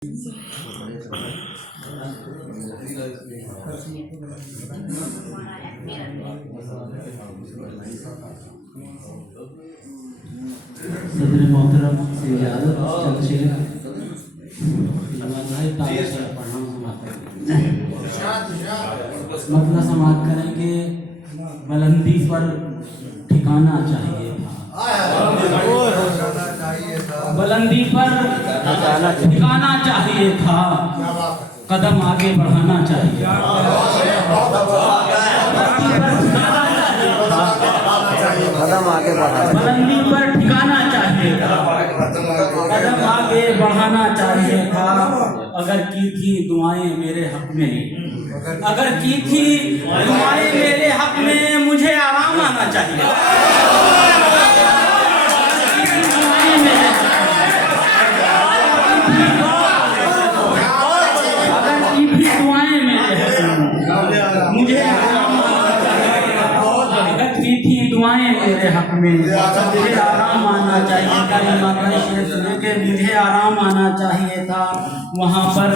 सदर मोहतरम इजाज़त चंद्रशेखर मतलब समाप्त करेंगे। बुलंदी पर ठिकाना चाहिए था, बुलंदी पर ठिकाना चाहिए था, कदम आगे बढ़ाना चाहिए, कदम आगे बढ़ा, बुलंदी पर ठिकाना चाहिए था, कदम आगे बढ़ाना चाहिए था। अगर की थी दुआएं मेरे हक में, अगर की थी दुआएं मेरे हक में, मुझे आराम आना चाहिए। अगर की थी दुआएं मेरे हक में, मुझे आराम आना चाहिए। अगर की थी दुआएं मेरे हक में, मुझे आराम आना चाहिए था। मुझे आराम आना चाहिए था। वहाँ पर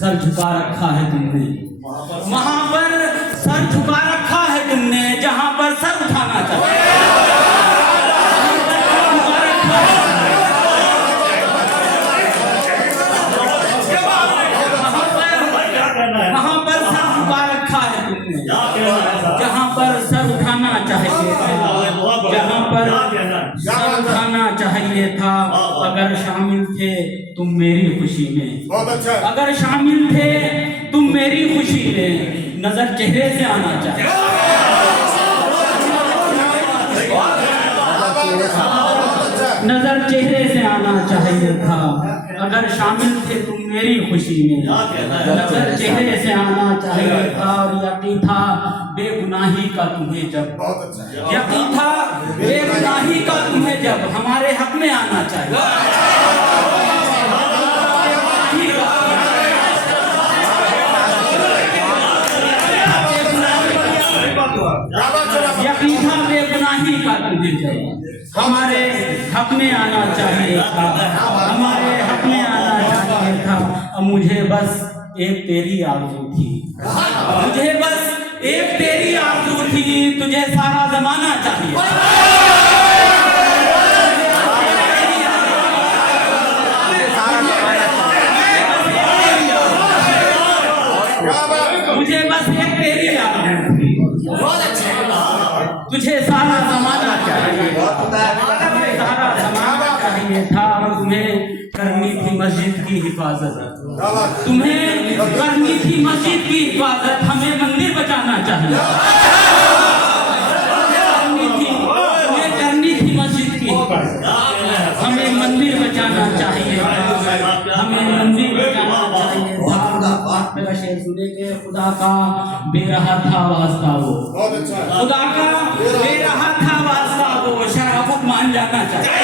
सर झुका रखा है तुमने, वहाँ पर सर झुका रखा है तुमने, जहाँ पर सर उठाना चाहिए। वहाँ पर सर झुका रखा है तुमने, जहाँ पर सर उठाना चाहिए था, जहाँ पर सर उठाना चाहिए था। अगर शामिल थे तुम मेरी खुशी में, अगर शामिल थे तुम मेरी खुशी में, नजर चेहरे से आना चाहिए। नजर चेहरे से आना चाहिए था। अगर शामिल थे तुम मेरी खुशी में, नजर चेहरे से आना चाहिए था। और यकीन था बेगुनाही का तुम्हें जब, यकीन था बेगुनाही का तुम्हें जब, हमारे हक में आना चाहिए। यकीन था बेगुनाही का तुम्हें जब, हमारे हक में आना चाहिए था, हमारे हक में आना चाहिए था। मुझे बस एक तेरी आरज़ू थी, मुझे बस एक तेरी आरज़ू थी, तुझे सारा ज़माना चाहिए। मुझे बस एक तेरी आरज़ू थी, तुझे सारा ज़माना चाहिए, सारा ज़माना चाहिए था। और तुम्हें करनी थी मस्जिद की हिफाजत, तुम्हें करनी थी मस्जिद की हिफाजत, हमें मंदिर बचाना चाहिए। तुम्हें करनी थी मस्जिद की हिफाजत, हमें मंदिर बचाना चाहिए, हमें मंदिर बचाना चाहिए। मेरा शेर सुने के खुदा का बेरहा था वास्ता वो, खुदा का बेरहा था वास्ता वो, शराफत मान जाना चाहिए।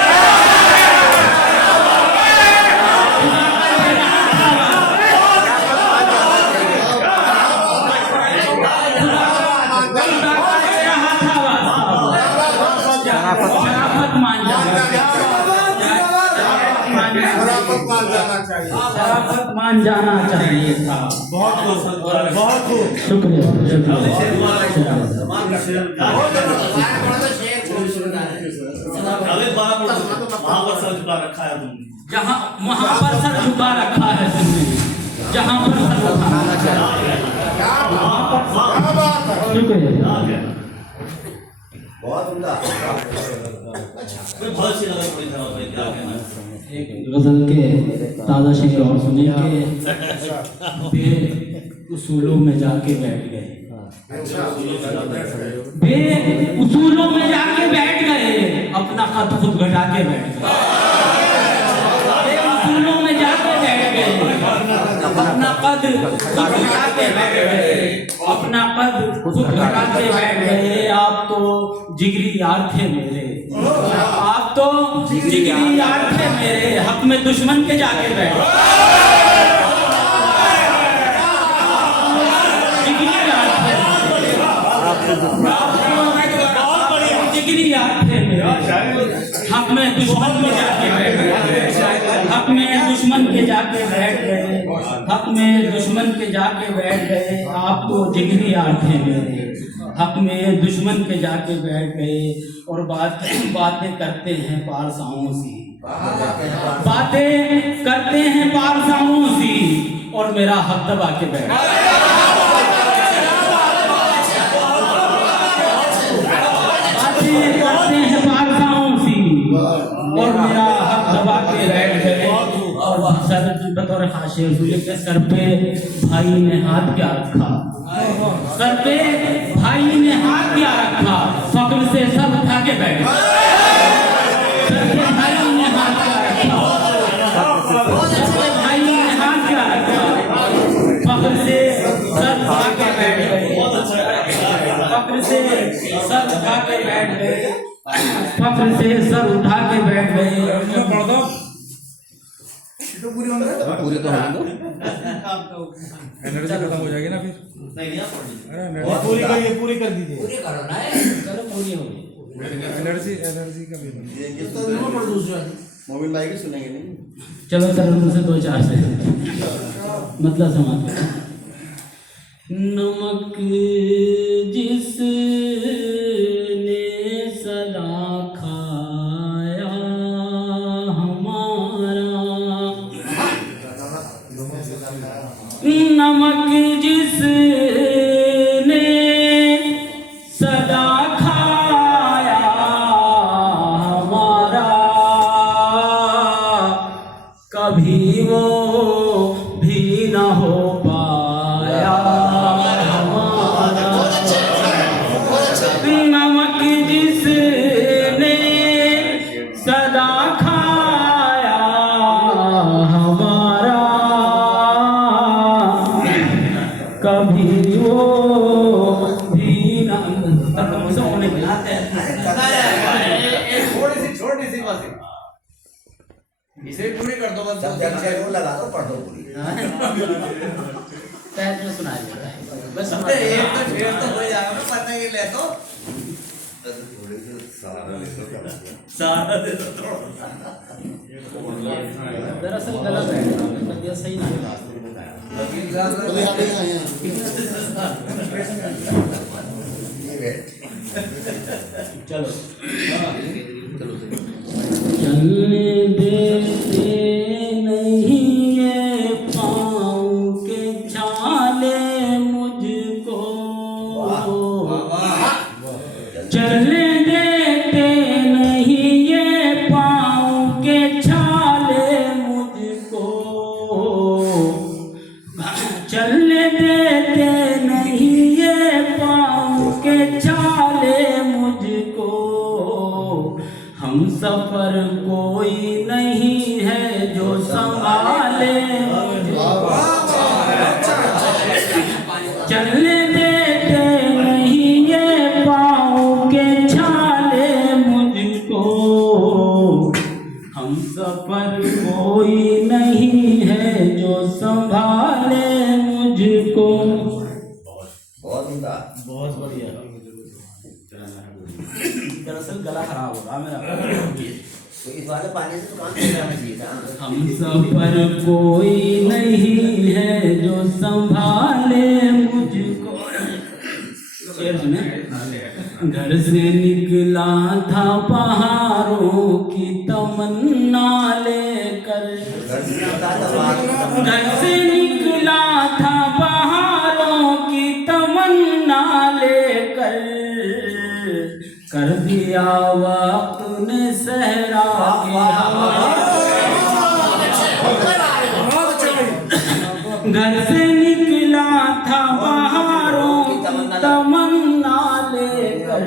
शराफत मान जाना चाहिए, शराफत मान जाना चाहिए था। बहुत शुक्रिया, जहाँ वहाँ पर सर झुका रखा है तुमने, जहाँ पर सर उठाना चाहिए। शुक्रिया। गजल के ताज़ा शेर और सुनेंगे। बे उसूलों में जाके बैठ गए, बे उसूलों में जाके बैठ गए, अपना कद खुद घटा के बैठ गए। बे उसूलों में जाके बैठ गए, अपना कद खुद घटा के बैठ गए, अपना कद खुद घटा के बैठ गए। आप तो जिगरी यार थे मेरे, आप तो जिगरी यार थे मेरे, हक में दुश्मन के जाके बैठ गए। जिगरी यार थे मेरे, हक में दुश्मन के जाके बैठ गए, हक में दुश्मन के जाके बैठ गए। हक में दुश्मन के जाके बैठ गए, आप तो जिगरी यार थे मेरे। हक में दुश्मन के जाके बैठ गए और बातें करते हैं पारसाओं सी, बातें करते हैं पारसाओं सी, और मेरा हक दबा के बैठ गए। बातें करते हैं पारसाओं सी और मेरा हक दबा के बैठ गए। और सर बतौर हाशिर हुए के सर पे भाई ने हाथ क्या रखा, सर पे भाई ने हाथ क्या रखा, फक्र से सब उठा के बैठ गए। सर पे भाई ने हाथ क्या रखा, सर पे भाई ने हाथ क्या रखा, फक्र से सब उठा के बैठ गए। फक्र से सब उठा के बैठ गए, फक्र से सर उठा के बैठ गए। पूरे तो होने दो, एनर्जी खत्म हो जाएगी ना फिर। अरे पूरी कर दीजिए, पूरी करो ना, चलो पूरी हो गई। एनर्जी का भी मोबिन भाई की सुनेंगे नहीं। चलो सर उनसे 2-4 से मतलब समाप्त। नमक जिसने सदा खाया हमारा, नमक जिसने सदा खाया हमारा, कभी वो भी न हो पाया हमारा। नमक जिसने सदा खाया हमारा, कभी वो भी न होने बुलाते हैं। छोटी सी बात है, इसे पूरी कर दो बस। लगा दो, पढ़ दो पूरी। तहत में सुना देता है बस। एक तो शेर तो हो जाएगा ना पढ़ने के लिए, तो सारा दे दो थोड़ा। दरअसल गलत है, तबीयत सही नहीं है। चलो चलने देते नहीं ये पाँव के छाले मुझको, चलने देते नहीं ये पाँव के छाले मुझको, चलने देते नहीं ये पाँव के छाले मुझको। हम सफर कोई नहीं है जो संभाले मुझको, चलने देते नहीं ये पाँव के छाले मुझको। हम सफर कोई नहीं है जो संभाले मुझको। बहुत उमदा, बहुत बढ़िया। दरअसल गला खराब हो रहा मेरा, तो इस वाले पानी से तो काम कर जाना चाहिए था। हम सफर कोई नहीं है जो संभाले मुझको। शेर सुने। घर से निकला था पहाड़ों की तमन्ना लेकर, घर से निकला था पहाड़ों की तमन्ना लेकर, कर दिया वक्त ने सहरा के घर से निकला था बहारों की तमन्ना लेकर,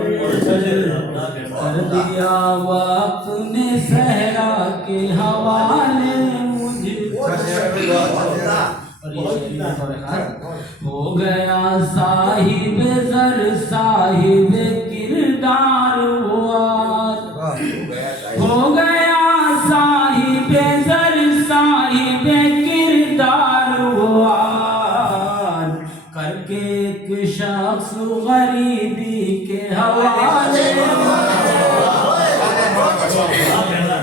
कर दिया वक्त ने सहरा के हवाले मुझको। हो गया साहिब जर साहिब किरदार वो आज, हो गया साहिब जर साहिब किरदार वो आज, करके एक शख्स गरीबी के हवाले।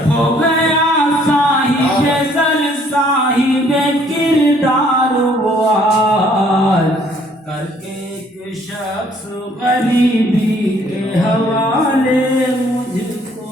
हो गया साहिब जर साहिब किरदार हर एक शख्स गरीबी के हवाले मुझको